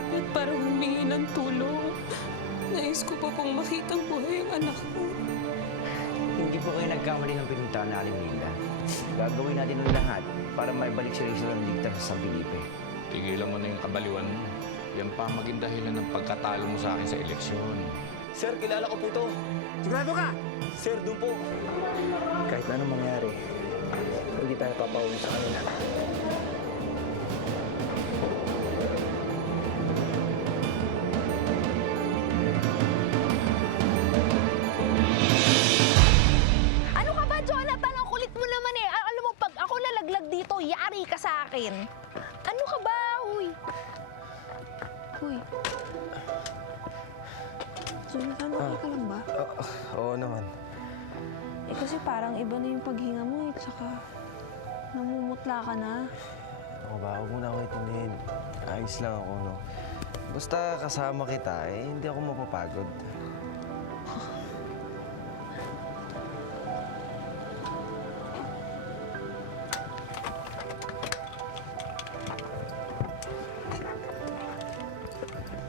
lumapit para humingi ng tulong. Nais ko pa pong makitang buhay ang anak ko. Hindi po kayo nagkamali ng pinuntahan na Aling Linda. Gagawin natin ang lahat para maibalik si Rachel ang ligtas sa San Felipe. Tigilan mo na yung kabaliwan mo. Yan pa ang maging dahilan ng pagkatalo mo sa akin sa eleksyon. Sir, kilala ko po ito. Sigurado ka? Sir, doon po. Kahit na anong mangyari, hindi tayo papauwi sa kanila. Ano ka ba, Jonathan? Ang kulit mo naman eh. Alam mo, pag ako nalaglag dito, yari ka sa akin. Ano ka ba? Uy. Uy. Jonathan, okay ka lang ba? Oo naman. Eh kasi parang iba na yung paghinga mo eh. Tsaka namumutla ka na. Ako ba? Huwag mo na ako itindihin. Ayos lang ako, no? Basta kasama kita, eh, hindi ako mapapagod.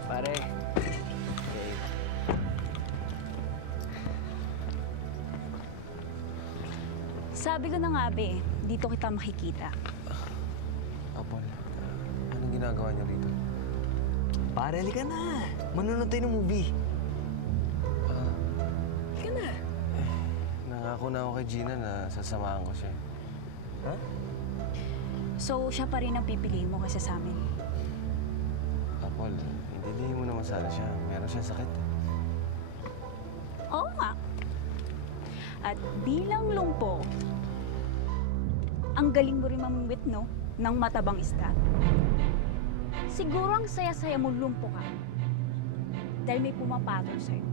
Pare. Sabi ko na nga, be, dito kita makikita. Apol, anong ginagawa niyo rito? Pare, halika na. Manonood tayo ng movie. Nangako na ako kay Gina na sasamahan ko siya. So, siya pa rin ang pipiliin mo kaysa sa amin. Apol, intindihin mo naman sana siya. Meron siyang sakit. Oo nga. At bilang lumpo, ang galing mo rin mamingwit, no? Ng matabang isda. Siguro ang saya-saya mo lumpo ka. Dahil may pumapatol sa'yo.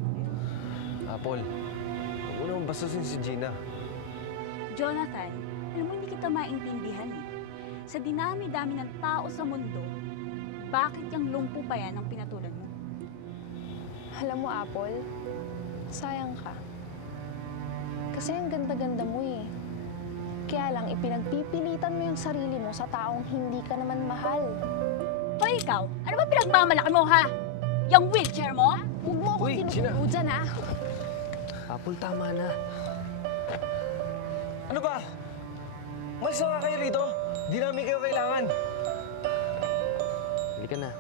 Apol, huwag mo naman bastusin si Gina. Jonathan, alam mo hindi kita maintindihan eh. Sa dinami-dami ng tao sa mundo, bakit yung lumpo pa yan ang pinatulan mo? Alam mo, Apple, sayang ka. Kasi ang ganda-ganda mo eh. Kaya lang, ipinagpipilitan mo yung sarili mo sa taong hindi ka naman mahal. Hoy ikaw, ano ba pinagmamalaki mo ha? Yung wheelchair mo? Huwag mo akong tinuturo dyan, ah. Apple, tama na. Ano ba? Malis na nga kayo rito. Di namin kayo kailangan. Halika na.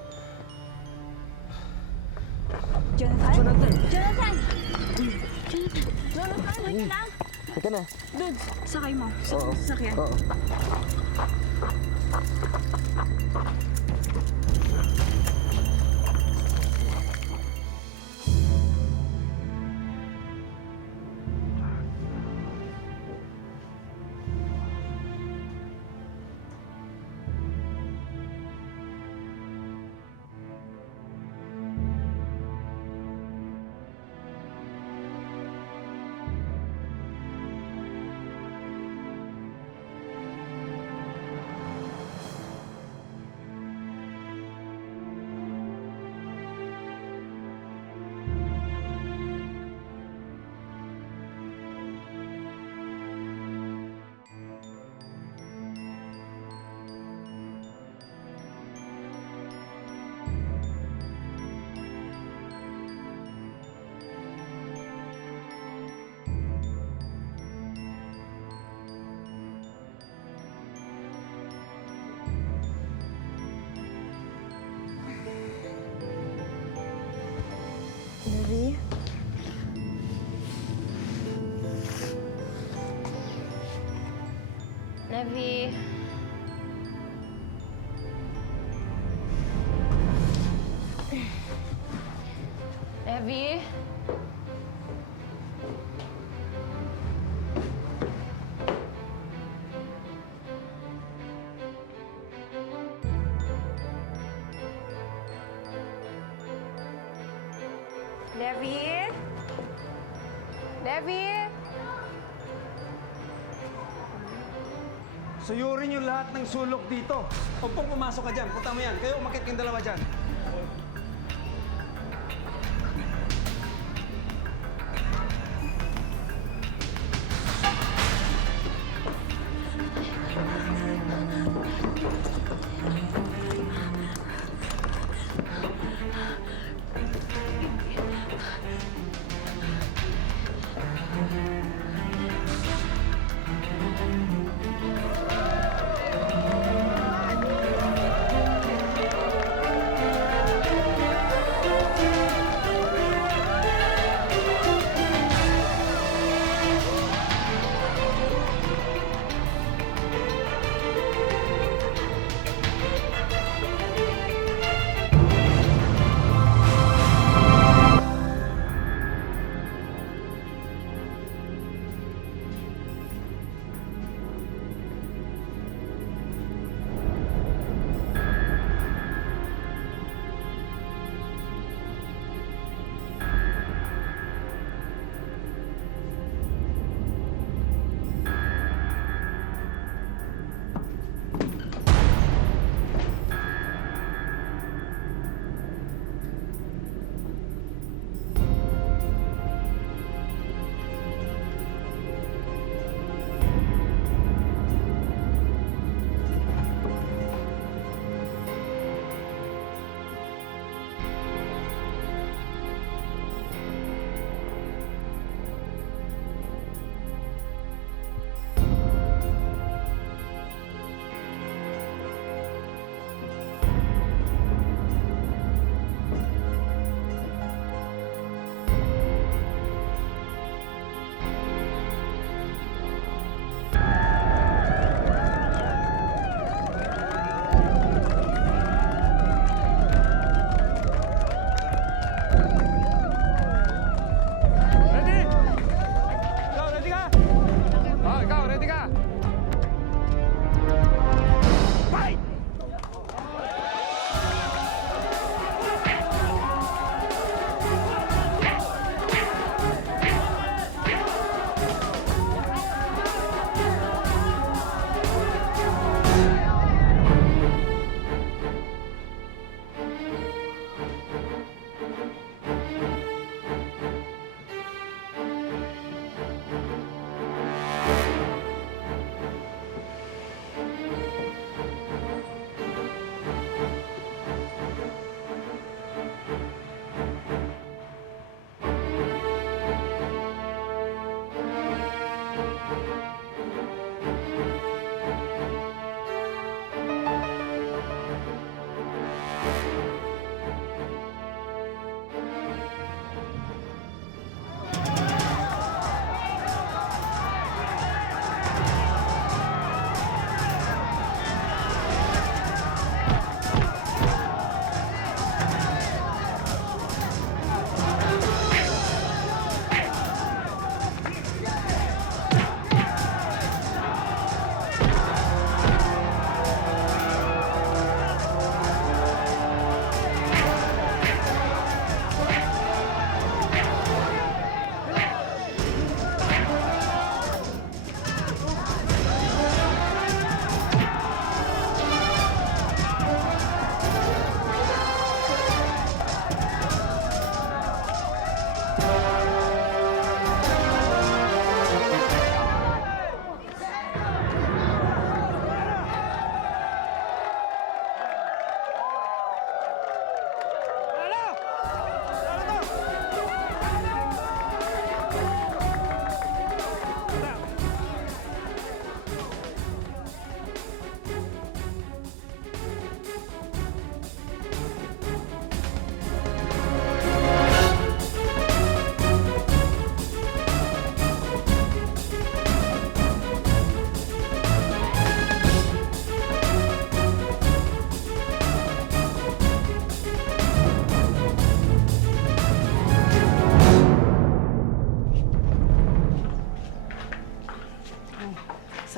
Jonathan? Jonathan! Jonathan! Jonathan, wait lang! Halika na. Dude, sakay mo. Sa sasakyan. Oo. Levi? Levi. Levi? Levi? Levi? Suyurin yung lahat ng sulok dito. Huwag pong pumasok ka dyan. Punta mo yan. Kayo, umakit kayong dalawa dyan.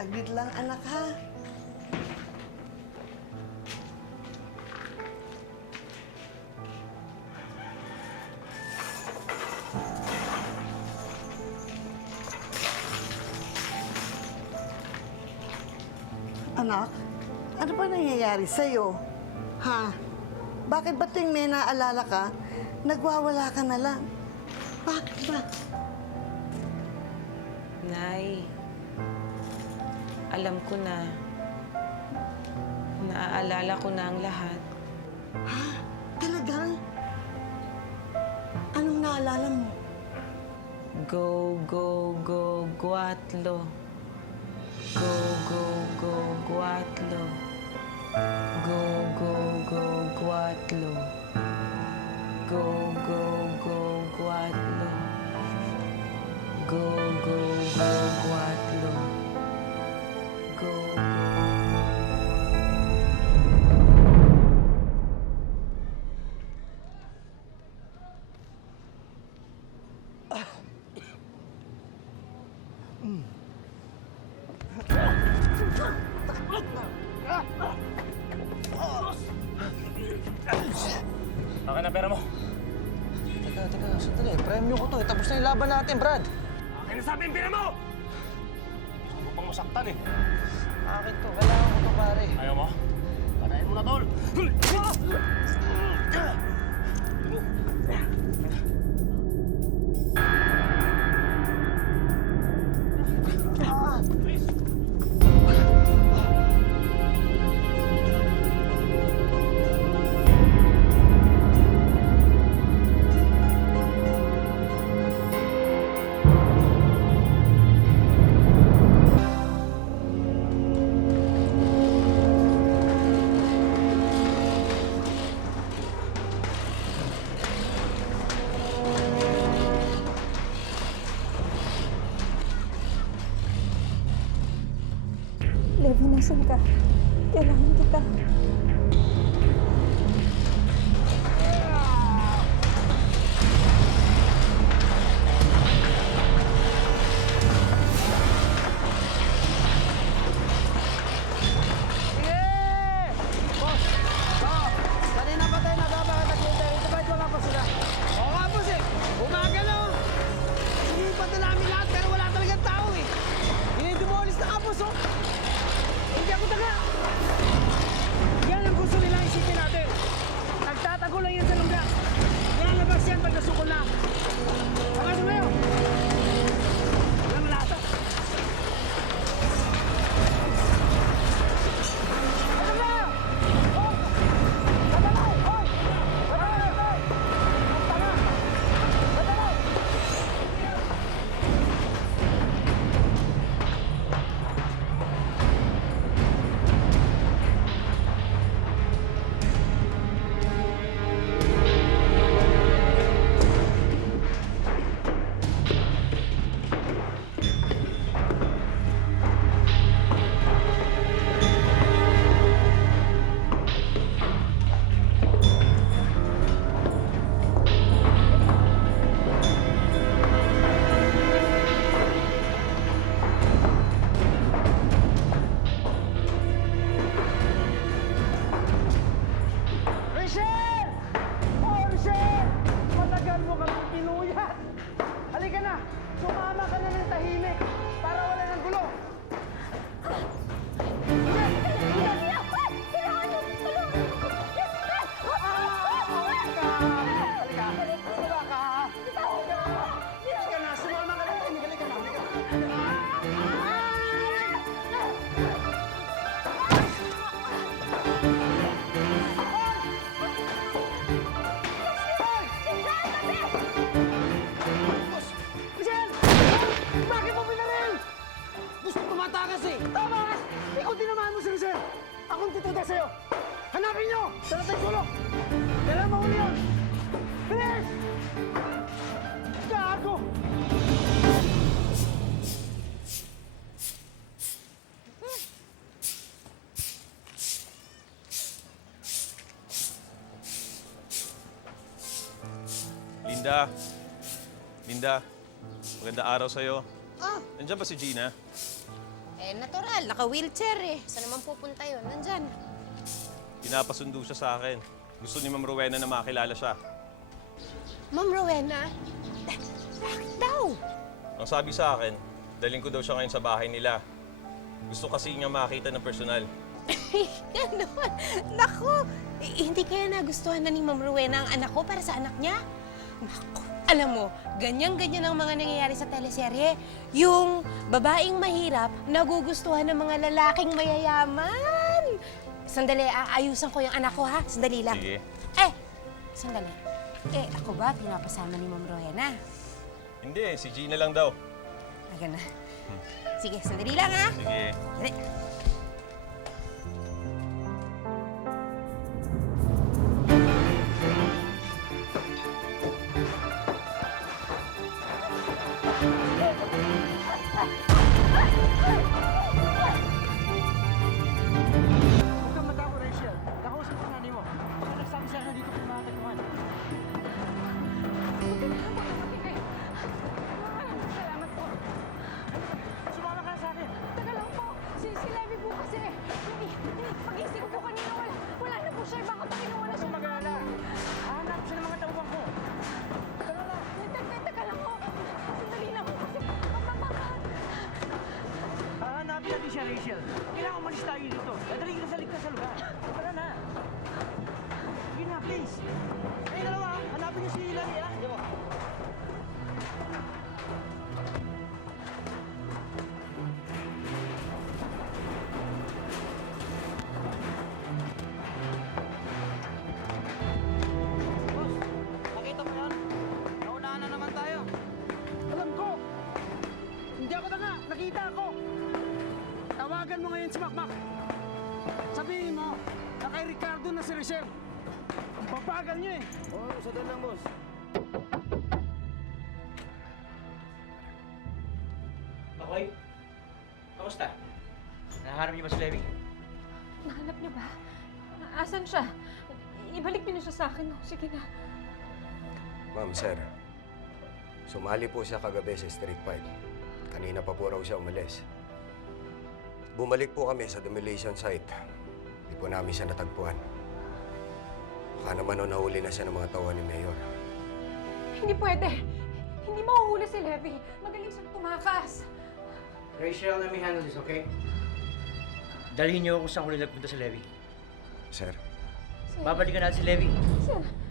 Saglit lang, anak, ha? Anak, ano ba nangyayari sa'yo? Ha? Bakit ba tuwing may naalala ka, nagwawala ka na lang? Bakit ba? Nay, alam ko na. Naaalala ko na ang lahat. Ha? Talagang? Anong naalala mo? Go, go, go, Guatlo. Go, go, go, Guatlo. Go, go, go, Guatlo. Go, go, go, Guatlo. Go, go, go, Guatlo. Go, go. Akin na pera mo. Teka, sandali. Premyo ko to. Tapos na yung laban natin, Brad. Akin na sabi yung pera mo! Gusto mo pang masaktan eh. Akin to. Kailangan ko to, pare. Ayaw mo? Panayin mo na, tol! Levi, nasan ka? Kailangan kita. Kanina pa tayo nagpapakataklita. Ito ba't wala pa sila? Oo nga, boss eh. Umaga na. Sinipat na namin lahat pero wala talagang tao eh. Dinidemolis na nga, boss oh. Hindi ako taga. Yan ang gusto nila isipin natin. Nagtatago lang yan sa lugar. Lalabas yan pag nasukol na. Saka sumayo. Walang lata. Ano ba? Oh! Tatalay! Hoy! Tatalay! Tatalay! Tatalay! Rachel! Oh, Rachel! Matagal mo kami pinuyat! Halika na! Sumama ka na ng tahimik para wala ng gulo! Halika na! Sumama ka na ng tahimik! Halika na! Halika na! Michelle! Bakit mo pinaril? Gusto tumatakas eh! Tama! Ikaw tinamaan mo si Michelle! Akong tututak sa'yo! Hanapin niyo! Sa natin sulok! Kailangan mahuli yun! Bilis! Gago! Linda. Linda. Magandang araw sa'yo. Nandiyan ba si Gina? natural. Naka-wheelchair eh. Saan naman pupunta yun? Nandyan. Pinapasundo siya sa akin. Gusto ni Ma'am Rowena na makilala siya. Ma'am Rowena? Bakit daw? Ang sabi sa akin, daling ko daw siya ngayon sa bahay nila. Gusto kasi niya makita ng personal. Ganon. Naku, hindi kaya nagustuhan na ni Ma'am Rowena ang anak ko para sa anak niya? Naku, alam mo, ganyan-ganyan ang mga nangyayari sa teleserye. Yung babaeng mahirap, nagugustuhan ng mga lalaking mayayaman. Sandali, aayusan ko yung anak ko ha. Sandali lang. Sige. Sandali. Ako ba pinapasama ni Ma'am Rowena? Hindi, si Gina lang daw. Aga na. Sige, sandali lang ha. Sige. Sandali. Huwag kang matako, Rachel. Nakausap ko nanay mo. Siya nagsabi sa akin dito kung makatagpuan. Salamat po. Sumama ka na sa akin. Teka lang po. Si Levy po kasi. Pag-isip ko po kanina, wala na po siya. Baka pa kinuha na siya. Huwag mag-alala. Hahanap siya ng mga tauhan ko. Tara na. Teka lang po. Sandali lang po kasi. Hahanapin natin siya, Rachel. Kailangan umalis tayo dito. Dadali kita sa ligtas sa lugar. Tara na. Sige na, please. Kayo dalawa, hanapin niyo si Hilary, ha? Diba? Boss, nakita mo yun? Naunahan na naman tayo. Alam ko! Hindi ako tanga! Nakita ako! Tawagan mo ngayon si Makmak. Sabihin mo na kay Ricardo na si Rachel. Ang babagal niya eh. Oo, sadal lang, boss. Makoy, kamusta? Nahanap niyo ba si Levi? Nahanap niyo ba? Asan siya? Ibalik niyo na siya sa akin. No? Sige na. Ma'am, sir. Sumali po siya kagabi sa Street Fight. Kanina pa po raw siya umalis. Bumalik po kami sa demolition site. Hindi po namin siya natagpuan. Baka naman nahuli na siya ng mga tauhan ni Mayor. Hindi pwede. Hindi mahuhuli si Levi. Magaling siyang tumakas. Rachel, let me handle this, okay? Dalhin niyo kung saan ko nilagpunta si Levi. Sir, Babalikan natin si Levi.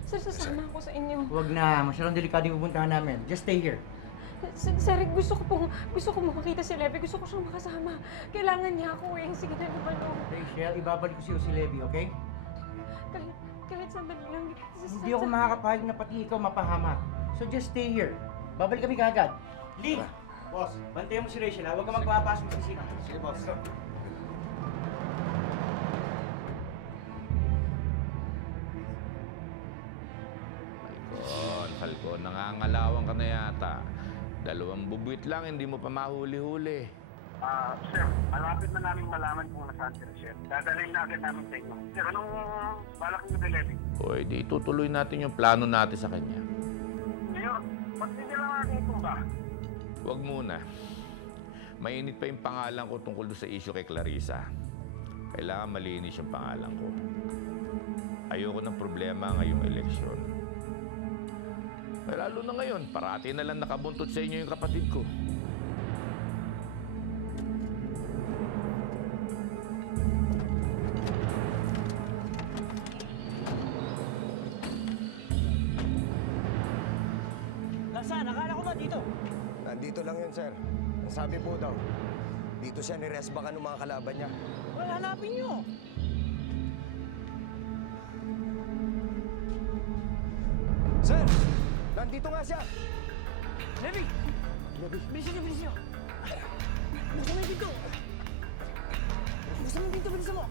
Sir, sasama ako sa inyo. Huwag na, masyadong delikado yung pupuntahan namin. Just stay here. Sir, gusto ko makita si Levi. Gusto ko siyang makasama. Kailangan niya ako eh. Sige na, Lubalo. Rachel, ibabalik ko si Levi, okay? Kahit sandali lang. Hindi ako makakapahig na pati ikaw mapahamak. So just stay here. Babalik kami kaagad. Lee! Boss, bantayan mo si Rachel ha. Huwag ka magpapasok sa sisina. Sige, boss. Falcon, nangangalawang ka na yata. 2 bubuit lang, hindi mo pa mahuli-huli. Sir, malapit na namin malaman kung nasaan si Rachel. Dadalhin na agad namin sa inyo. Sir, anong balak niyo kay Levi? O, di tutuloy natin yung plano natin sa kanya. Mayor, ba't hindi lang natin itumba? Huwag muna. Mainit pa yung pangalan ko tungkol doon sa issue kay Clarissa. Kailangan malinis yung pangalan ko. Ayoko ng problema ngayong eleksyon. Lalo na ngayon, parati na lang nakabuntot sa inyo yung kapatid ko. Nasaan? Akala ko ba dito? nandito lang yun, sir. Ang sabi po daw, dito siya niresbakan ng mga kalaban niya. Well, hanapin niyo. Sir! Nandito nga siya! Levi! Bilisan niyo, bilisan niyo! Buksan mo yung pinto! Buksan mo yung pinto, bilisan mo!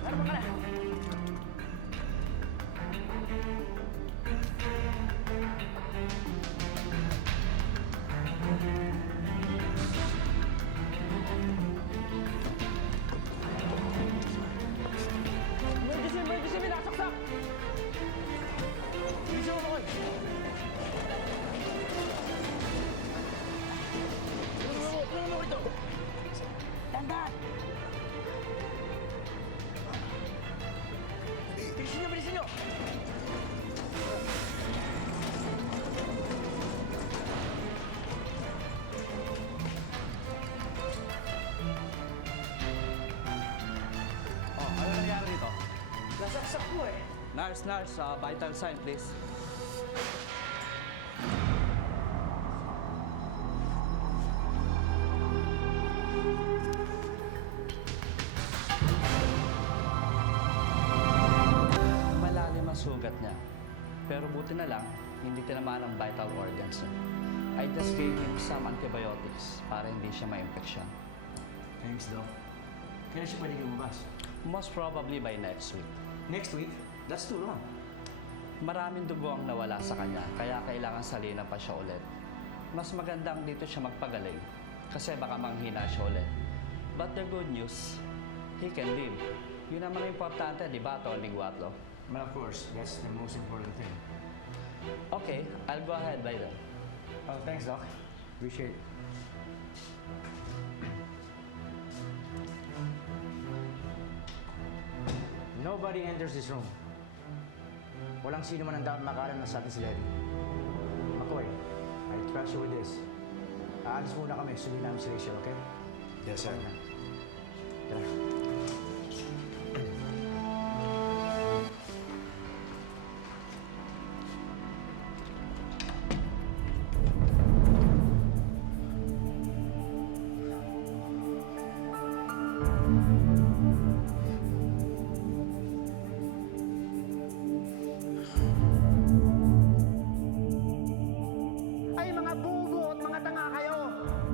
Harapan ka na! Emergency, may nakasaksak! Bilisan mo, Makoy! Nars, vital sign, please. Malalim ang sugat niya. Pero buti na lang, hindi tinamaan ang vital organs niya. I just gave him some antibiotics para hindi siya ma-infection. Thanks, Doc. Kailan siya pwede lumabas? Most probably by next week. Next week? That's too long. Maraming dugo ang nawala sa kanya, kaya kailangan salinan pa siya ulit. Mas magandang dito siya magpagaling, kasi baka manghina siya ulit. But the good news, he can live. Yun naman ang importante, di ba, Tony Guatlo? Well, of course. That's the most important thing. Okay, I'll go ahead by then. Oh, thanks, Doc. Appreciate it. Nobody enters this room. Walang sino man ang dapat makalam na sa atin si Levi. McCoy, I trust you with this. Aalis muna kami. Sundin namin si Rachel, okay? Yes, sir. Tara. Ay, mga bubo at mga tanga kayo!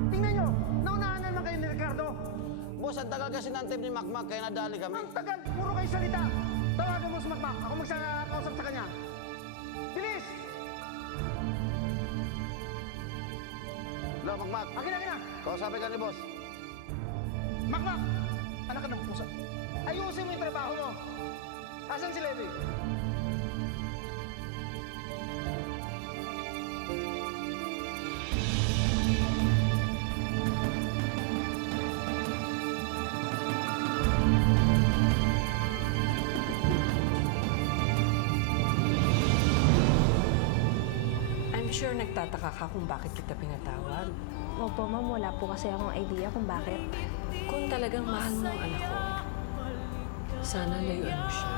Tingnan nyo, naunahan naman kayo ni Ricardo. Boss, ang tagal kasi ng team ni Macmac, kaya nadali kami. Ang tagal! Puro kayo salita! Tawagan mo si Macmac, ako magsakausap sa kanya. Bilis! Hello, Macmac. Akin na! Kausapin ka ni boss. Macmac! Anak ka ng pusa. Ayusin mo yung trabaho mo. Asan si Levi? I'm sure nagtataka ka kung bakit kita pinatawag. Opo, ma'am, wala po kasi akong idea kung bakit. Kung talagang mahal mo ang anak ko, sana layuan mo siya.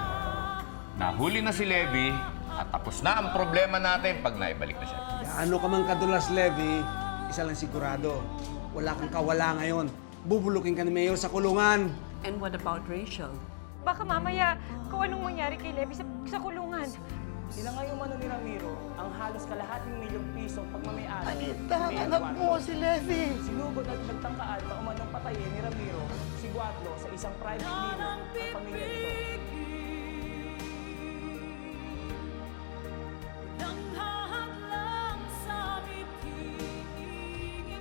Nahuli na si Levi at tapos na ang problema natin pag naibalik na siya. Ano ka man kadulas, Levi, isa lang sigurado. Wala kang kawala ngayon. Bubulukin ka ni Mayor sa kulungan. And what about Rachel? Baka mamaya kung anong mangyari kay Levi sa kulungan. Sila ngayong mano ni Ramiro ang halos kalahating milyong piso pagmamayari. Alita, anak mo si Levi. Sinugod at nagtangkaan na umanong patayin ni Ramiro si Guatlo sa isang private dinner ng pamilya nito.